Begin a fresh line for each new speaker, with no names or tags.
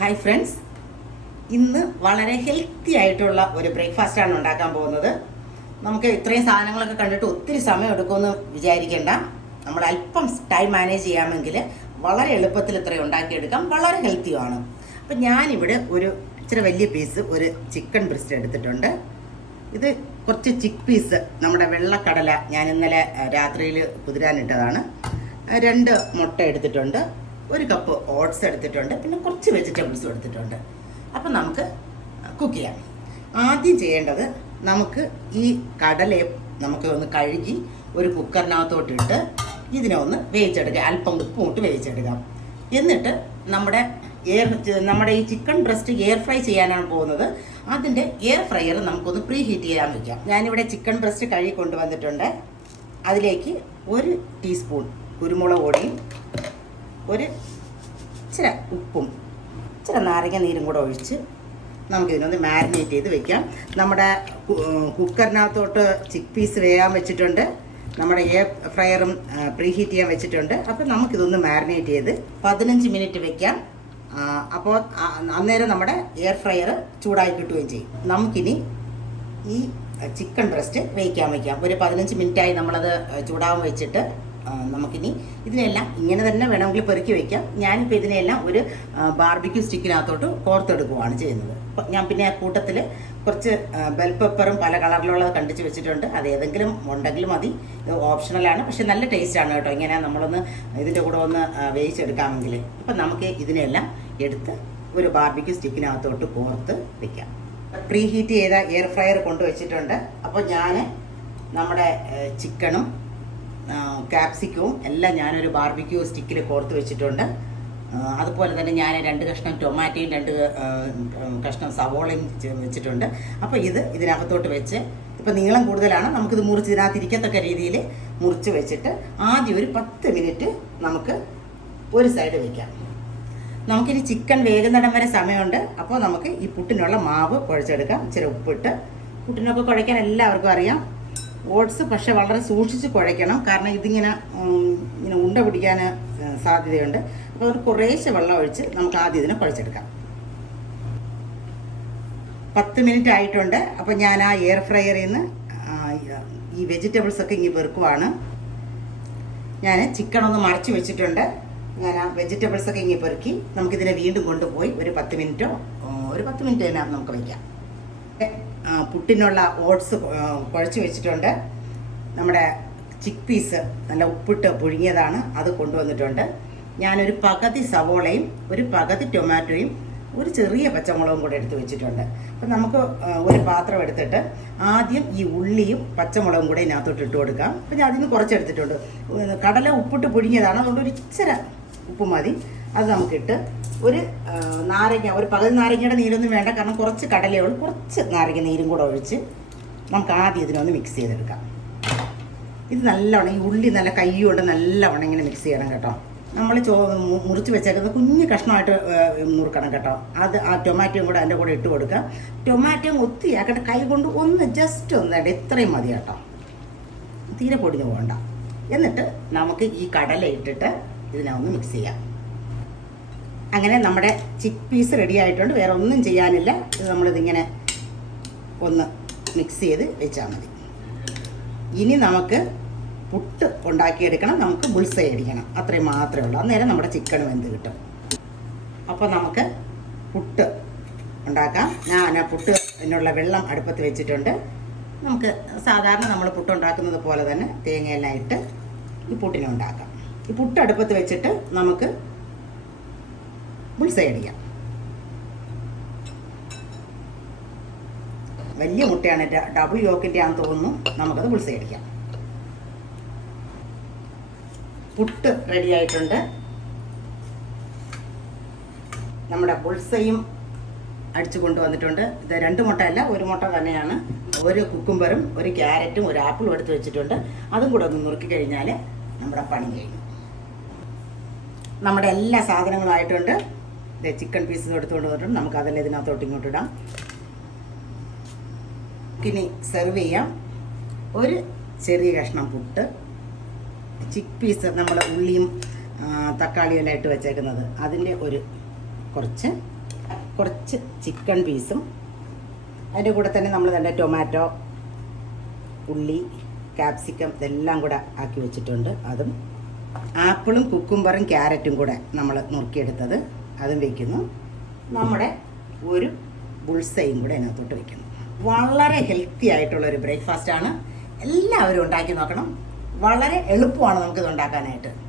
Hi friends ഇന്ന് വളരെ healthy ആയിട്ടുള്ള ഒരു ബ്രേക്ക്ഫാസ്റ്റാണ് ഉണ്ടാക്കാൻ പോകുന്നത്. നമുക്ക് ഇത്രയും സാധനങ്ങളൊക്കെ കണ്ടിട്ട് ഒത്തിരി സമയം എടുക്കുമെന്ന് വിചാരിക്കേണ്ട. നമ്മൾ അല്പം ടൈം മാനേജ് ചെയ്യാമെങ്കിൽ വളരെ എളുപ്പത്തിൽ ഇത്രയും ഉണ്ടാക്കിയെടുക്കാം. വളരെ ഹെൽത്തിയുമാണ് അപ്പം ഞാനിവിടെ ഒരു ഇച്ചിരി വലിയ പീസ് ഒരു ചിക്കൻ ബ്രിസ്റ്റ് എടുത്തിട്ടുണ്ട്. ഇത് കുറച്ച് ചിക്ക് പീസ് നമ്മുടെ വെള്ളക്കടല ഞാൻ ഇന്നലെ രാത്രിയിൽ കുതിരാനിട്ടതാണ്. രണ്ട് മുട്ട എടുത്തിട്ടുണ്ട്. ഒരു കപ്പ് ഓട്സ് എടുത്തിട്ടുണ്ട് പിന്നെ കുറച്ച് വെജിറ്റബിൾസും എടുത്തിട്ടുണ്ട്. അപ്പം നമുക്ക് കുക്ക് ചെയ്യാം. ആദ്യം ചെയ്യേണ്ടത് നമുക്ക് ഈ കടലയെ നമുക്ക് ഒന്ന് കഴുകി ഒരു കുക്കറിനകത്തോട്ടിട്ട് ഇതിനെ ഒന്ന് വേവിച്ചെടുക്കുക അല്പം ഉപ്പും ഇട്ട് വേവിച്ചെടുക്കാം. എന്നിട്ട് നമ്മുടെ എയർ നമ്മുടെ ഈ ചിക്കൻ ബ്രസ്റ്റ് എയർ ഫ്രൈ ചെയ്യാനാണ് പോകുന്നത്. അതിന്റെ എയർ ഫ്രയർ നമുക്കൊന്ന് പ്രീ ഹീറ്റ് ചെയ്യാൻ വയ്ക്കാം ഞാനിവിടെ ചിക്കൻ ബ്രസ്റ്റ് കഴുകി കൊണ്ടുവന്നിട്ടുണ്ട്. അതിലേക്ക് ഒരു ടീസ്പൂൺ കുരുമുളക് പൊടിയും ഒരു ഇച്ചിരി ഉപ്പും ഇച്ചിരി നാരങ്ങ നീരും കൂടെ ഒഴിച്ച് നമുക്കിതിനൊന്ന് മാരിനേറ്റ് ചെയ്ത് വെക്കാം. നമ്മുടെ കുക്കറിനകത്തോട്ട് ചിക്ക് പീസ് വേകാൻ വെച്ചിട്ടുണ്ട്. നമ്മുടെ എയർ ഫ്രയറും പ്രീഹീറ്റ് ചെയ്യാൻ വെച്ചിട്ടുണ്ട്. അപ്പോൾ നമുക്കിതൊന്ന് മാരിനേറ്റ് ചെയ്ത് പതിനഞ്ച് മിനിറ്റ് വെക്കാം. അപ്പോൾ അന്നേരം നമ്മുടെ എയർ ഫ്രയർ ചൂടായി കിട്ടുകയും ചെയ്യും. നമുക്കിനി ഈ ചിക്കൻ ബ്രസ്റ്റ് വേവിക്കാൻ വയ്ക്കാം ഒരു പതിനഞ്ച് മിനിറ്റായി നമ്മളത് ചൂടാവാൻ വെച്ചിട്ട് നമുക്കിനി ഇതിനെല്ലാം ഇങ്ങനെ തന്നെ വേണമെങ്കിൽ പെറുക്കി വയ്ക്കാം ഞാനിപ്പോൾ ഇതിനെല്ലാം ഒരു ബാർബിക്യൂ സ്റ്റിക്കിനകത്തോട്ട് കോർത്തെടുക്കുകയാണ് ചെയ്യുന്നത്. ഞാൻ പിന്നെ ആ കൂട്ടത്തിൽ കുറച്ച് ബെൽ പെപ്പറും പല കളറിലുള്ളത് കണ്ടിച്ച് വെച്ചിട്ടുണ്ട്. അത് ഏതെങ്കിലും ഉണ്ടെങ്കിൽ മതി. ഇത് ഓപ്ഷണലാണ് പക്ഷെ നല്ല ടേസ്റ്റാണ് കേട്ടോ. ഇങ്ങനെ നമ്മളൊന്ന് ഇതിന്റെ കൂടെ ഒന്ന് വേവിച്ചെടുക്കാമെങ്കിൽ അപ്പം നമുക്ക് ഇതിനെല്ലാം എടുത്ത് ഒരു ബാർബിക്യൂ സ്റ്റിക്കിനകത്തോട്ട് കോർത്ത് വെക്കാം. പ്രീ ഹീറ്റ് ചെയ്ത എയർ ഫ്രയർ കൊണ്ടുവച്ചിട്ടുണ്ട് അപ്പോൾ ഞാൻ നമ്മുടെ ചിക്കനും ക്യാപ്സിക്കവും എല്ലാം ഞാനൊരു ബാർബിക്യൂ സ്റ്റിക്കിൽ കോർത്ത് വെച്ചിട്ടുണ്ട്. അതുപോലെ തന്നെ ഞാൻ രണ്ട് കഷ്ണം ടൊമാറ്റോയും രണ്ട് കഷ്ണം സവോളയും വെച്ചിട്ടുണ്ട്. അപ്പോൾ ഇത് ഇതിനകത്തോട്ട് വെച്ച് ഇപ്പം നീളം കൂടുതലാണ്. നമുക്കിത് മുറിച്ച് ഇതിനകത്തിരിക്കത്തക്ക രീതിയിൽ മുറിച്ച് വെച്ചിട്ട് ആദ്യം ഒരു പത്ത് മിനിറ്റ് നമുക്ക് ഒരു സൈഡ് വയ്ക്കാം നമുക്കിനി ചിക്കൻ വേകുന്നിടം വരെ സമയമുണ്ട്. അപ്പോൾ നമുക്ക് ഈ പുട്ടിനുള്ള മാവ് കുഴച്ചെടുക്കാം. ഇച്ചിരി ഉപ്പിട്ട്. പുട്ടിനൊക്കെ കുഴയ്ക്കാൻ എല്ലാവർക്കും അറിയാം. ഓട്സ് പക്ഷെ വളരെ സൂക്ഷിച്ച് കുഴയ്ക്കണം. കാരണം ഇതിങ്ങനെ ഇങ്ങനെ ഉണ്ട പിടിക്കാൻ സാധ്യതയുണ്ട്. അപ്പോൾ ഒരു കുറേശ്ശെ വെള്ളം ഒഴിച്ച് നമുക്ക് ആദ്യം ഇതിനെ കുഴച്ചെടുക്കാം. പത്ത് മിനിറ്റ് ആയിട്ടുണ്ട്. അപ്പോൾ ഞാൻ ആ എയർ ഫ്രയറിൽ നിന്ന് ഈ വെജിറ്റബിൾസ് ഒക്കെ ഇങ്ങനെ വെറുക്കുവാണ് ഞാൻ ചിക്കൻ ഒന്ന് മറച്ച് വെച്ചിട്ടുണ്ട്. ഞാൻ ആ വെജിറ്റബിൾസ് ഒക്കെ ഇങ്ങനെ പെറുക്കി നമുക്കിതിനെ വീണ്ടും കൊണ്ടുപോയി ഒരു പത്ത് മിനിറ്റോ ഒരു പത്ത് മിനിറ്റ് തന്നെ നമുക്ക് വയ്ക്കാം പുട്ടിനുള്ള ഓട്സ് കുഴച്ച് വെച്ചിട്ടുണ്ട്. നമ്മുടെ ചിക്ക് പീസ് നല്ല ഉപ്പിട്ട് പുഴുങ്ങിയതാണ് അത് കൊണ്ടുവന്നിട്ടുണ്ട്. ഞാനൊരു പകുതി സവോളയും ഒരു പകുതി ടൊമാറ്റോയും ഒരു ചെറിയ പച്ചമുളകും കൂടെ എടുത്ത് വെച്ചിട്ടുണ്ട്. അപ്പം നമുക്ക് ഒരു പാത്രം എടുത്തിട്ട് ആദ്യം ഈ ഉള്ളിയും പച്ചമുളകും കൂടെ ഇതിനകത്തോട്ട് ഇട്ട് കൊടുക്കാം. അപ്പം ഞാൻ അതിൽ നിന്ന് കുറച്ചെടുത്തിട്ടുണ്ട് കടല ഉപ്പിട്ട് പുഴുങ്ങിയതാണ്. അതുകൊണ്ട് ഒരു ഇച്ചിര ഉപ്പ് മതി. അത് നമുക്കിട്ട് ഒരു നാരങ്ങ ഒരു പകുതി നാരങ്ങയുടെ നീരൊന്നും വേണ്ട. കാരണം കുറച്ച് കടലയുള്ളൂ കുറച്ച് നാരങ്ങ നീരും കൂടെ ഒഴിച്ച് നമുക്ക് ആദ്യം ഇതിനൊന്ന് മിക്സ് ചെയ്തെടുക്കാം. ഇത് നല്ലവണ്ണം ഈ ഉള്ളി നല്ല കൈ കൊണ്ട് നല്ലവണ്ണം ഇങ്ങനെ മിക്സ് ചെയ്യണം കേട്ടോ. നമ്മൾ ചോ മുറിച്ച് വെച്ചേക്കുന്നത് കുഞ്ഞു കഷ്ണമായിട്ട് മുറുക്കണം കേട്ടോ. അത് ആ ടൊമാറ്റോയും കൂടെ അതിന്റെ കൂടെ ഇട്ട് കൊടുക്കുക. ടൊമാറ്റോയും ഒത്തിരി ആക്കട്ടെ കൈ കൊണ്ട് ഒന്ന് ജസ്റ്റ് ഒന്ന് ഇട ഇത്രയും മതി കേട്ടോ. തീരെ പൊടിഞ്ഞു പോകണ്ട. എന്നിട്ട് നമുക്ക് ഈ കടല ഇട്ടിട്ട് ഇതിനെ ഒന്ന് മിക്സ് ചെയ്യാം. അങ്ങനെ നമ്മുടെ ചിക്ക് പീസ് റെഡി ആയിട്ടുണ്ട്. വേറെ ഒന്നും ചെയ്യാനില്ല. ഇത് നമ്മളിതിങ്ങനെ ഒന്ന് മിക്സ് ചെയ്ത് വെച്ചാൽ മതി. ഇനി നമുക്ക് പുട്ട് ഉണ്ടാക്കിയെടുക്കണം. നമുക്ക് ബുൾസൈ അടിക്കണം. അത്രയും മാത്രമേ ഉള്ളൂ. അന്നേരം നമ്മുടെ ചിക്കൻ വെന്ത് കിട്ടും. അപ്പോൾ നമുക്ക് പുട്ട് ഉണ്ടാക്കാം. ഞാൻ പുട്ട് എന്നുള്ള വെള്ളം അടുപ്പത്ത് വെച്ചിട്ടുണ്ട്. നമുക്ക് സാധാരണ നമ്മൾ പുട്ട് ഉണ്ടാക്കുന്നത് പോലെ തന്നെ തേങ്ങയെല്ലാം ഇട്ട് ഈ പുട്ടിനെ ഉണ്ടാക്കാം. ഈ പുട്ട് അടുപ്പത്ത് വെച്ചിട്ട് നമുക്ക് ബുൾസൈ അടിക്കാം. വലിയ മുട്ടയാണ് ഡബിൾ യോക്കിന്റെ ആണെന്ന് തോന്നുന്നു. നമുക്കത് ബുൾസൈ പുട്ട് റെഡി ആയിട്ടുണ്ട്. നമ്മുടെ ബുൾസയും അടിച്ചു കൊണ്ടുവന്നിട്ടുണ്ട്. ഇത് രണ്ട് മുട്ടയല്ല ഒരു മുട്ട തന്നെയാണ്. ഒരു കുക്കുംബറും ഒരു ക്യാരറ്റും ഒരു ആപ്പിളും എടുത്ത് വെച്ചിട്ടുണ്ട്. അതും കൂടെ ഒന്ന് നുറുക്കി കഴിഞ്ഞാൽ നമ്മുടെ പണി കഴിഞ്ഞു. നമ്മുടെ എല്ലാ സാധനങ്ങളും ആയിട്ടുണ്ട്. ചിക്കൻ പീസ് എടുത്തുകൊണ്ട് വന്നിട്ടും നമുക്ക് അതെല്ലാം ഇതിനകത്തോട്ട് ഇങ്ങോട്ട് ഇടാം. ഇനി സെർവ് ചെയ്യാം. ഒരു ചെറിയ കഷ്ണം പുട്ട്. ചിക്ക് പീസ് നമ്മുടെ ഉള്ളിയും ആ, തക്കാളിയും എല്ലാം ഇട്ട് വെച്ചേക്കുന്നത്. അതിന്റെ ഒരു കുറച്ച് കുറച്ച് ചിക്കൻ പീസും അതിന്റെ കൂടെ തന്നെ നമ്മൾ തന്നെ ടൊമാറ്റോ ഉള്ളി ക്യാപ്സിക്കം ഇതെല്ലാം കൂടെ ആക്കി വെച്ചിട്ടുണ്ട്. അതും ആപ്പിളും കുക്കുംബറും ക്യാരറ്റും കൂടെ നമ്മൾ നുറുക്കിയെടുത്തത്. അതും വെക്കുന്നു. നമ്മുടെ ഒരു ബുൾസയും കൂടെ അതിനകത്തോട്ട് വെക്കുന്നു. വളരെ ഹെൽത്തി ആയിട്ടുള്ള ഒരു ബ്രേക്ക്ഫാസ്റ്റ് ആണ്. എല്ലാവരും ഉണ്ടാക്കി നോക്കണം. വളരെ എളുപ്പമാണ് നമുക്കിത് ഉണ്ടാക്കാനായിട്ട്.